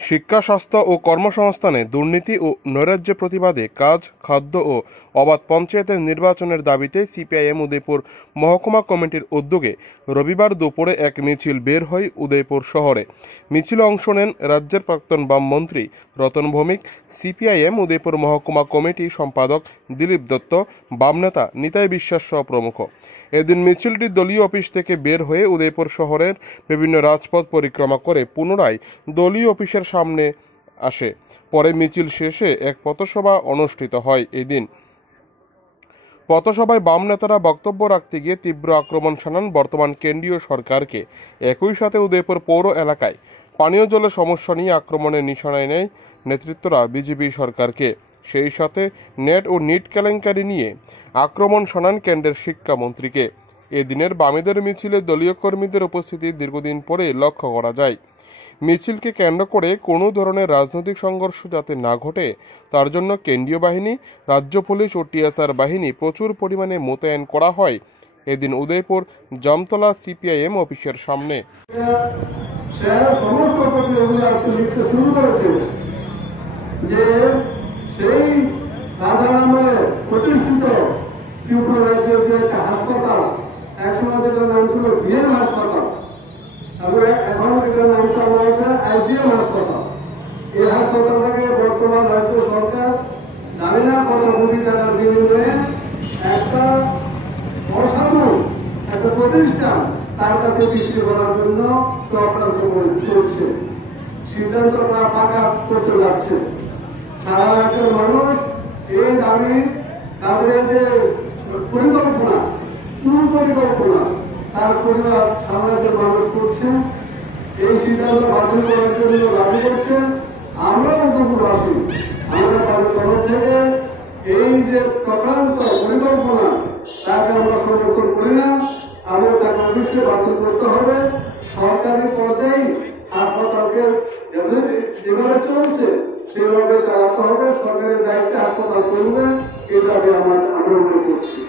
শিক্ষা, স্বাস্থ্য ও কর্মসংস্থানে দুর্নীতি ও নৈরাজ্য প্রতিবাদে কাজ, খাদ্য ও অবাধ পঞ্চায়েতের নির্বাচনের দাবিতে সিপিআইএম উদয়পুর মহকুমা কমিটির উদ্যোগে রবিবার দুপুরে এক মিছিল বের হয় উদয়পুর শহরে। মিছিলে অংশ নেন রাজ্যের প্রাক্তন বামমন্ত্রী রতন ভৌমিক, সিপিআইএম উদয়পুর মহকুমা কমিটি সম্পাদক দিলীপ দত্ত, বাম নেতা নিতাই বিশ্বাস সহ প্রমুখ। এদিন মিছিলটি দলীয় অফিস থেকে বের হয়ে উদয়পুর শহরের বিভিন্ন রাজপথ পরিক্রমা করে পুনরায় দলীয় অফিসের সামনে আসে। পরে মিছিল শেষে এক পথসভা অনুষ্ঠিত হয়। এদিন পথসভায় বাম নেতারা বক্তব্য রাখতে গিয়ে তীব্র আক্রমণ শানান বর্তমান কেন্দ্রীয় সরকারকে। একই সাথে উদয়পুর পৌর এলাকায় পানীয় জলের সমস্যা নিয়ে আক্রমণের নিশানায় নেয় নেতৃত্বরা বিজেপি সরকারকে। সেই সাথে নেট ও নিট কেলেঙ্কারি নিয়ে আক্রমণ শানান কেন্দ্রের শিক্ষামন্ত্রীকে। এদিনের বামেদের মিছিলে দলীয় কর্মীদের উপস্থিতি দীর্ঘদিন পরে লক্ষ্য করা যায়। মিছিলকে কেন্দ্র করে কোনো ধরনের রাজনৈতিক সংঘর্ষ যাতে না ঘটে তার জন্য কেন্দ্রীয় বাহিনী, রাজ্য পুলিশ ও টিএসআর বাহিনী প্রচুর পরিমাণে মোতায়েন করা হয়। এদিন উদয়পুর জামতলা সিপিআইএম অফিসের সামনে প্রতিষ্ঠিত ত্রিপুরা রাজ্যের যে একটা হাসপাতাল, একসময় যেটার নাম ছিল বিএম হাসপাতাল, তারপরে এখন এটার নাম চালু হয়েছে আইজিএম হাসপাতাল। এই হাসপাতালটাকে বর্তমান রাজ্য সরকার জানি না কত কোটি টাকার বিনিময়ে একটা অসাধু একটা প্রতিষ্ঠান তার কাছে বিক্রি করার জন্য চক্রান্ত চলছে, সিদ্ধান্ত পাকা করতে যাচ্ছে। সারা রাজ্যের মানুষ এই দাবি, তাদের যে পরিকল্পনা, সুপরিকল্পনা, তার পরিবার সারা রাজ্যের মানুষ করছেন। এই সিদ্ধান্ত বাতিল করার জন্য দাবি করছেন। আমরা উদয়পুরবাসী, আমরা তাদের তরফ থেকে এই যে চক্রান্ত পরিকল্পনা তাকে আমরা সমর্থন করি না। আমরা তাকে অবশ্যই বাতিল করতে হবে। সরকারি পর্যায়ে হাসপাতালকে যেভাবে চলছে সেভাবে চালাতে হবে। সরকারের দায়িত্বে হাসপাতাল চলবে, এই দাবি আমরা করছি।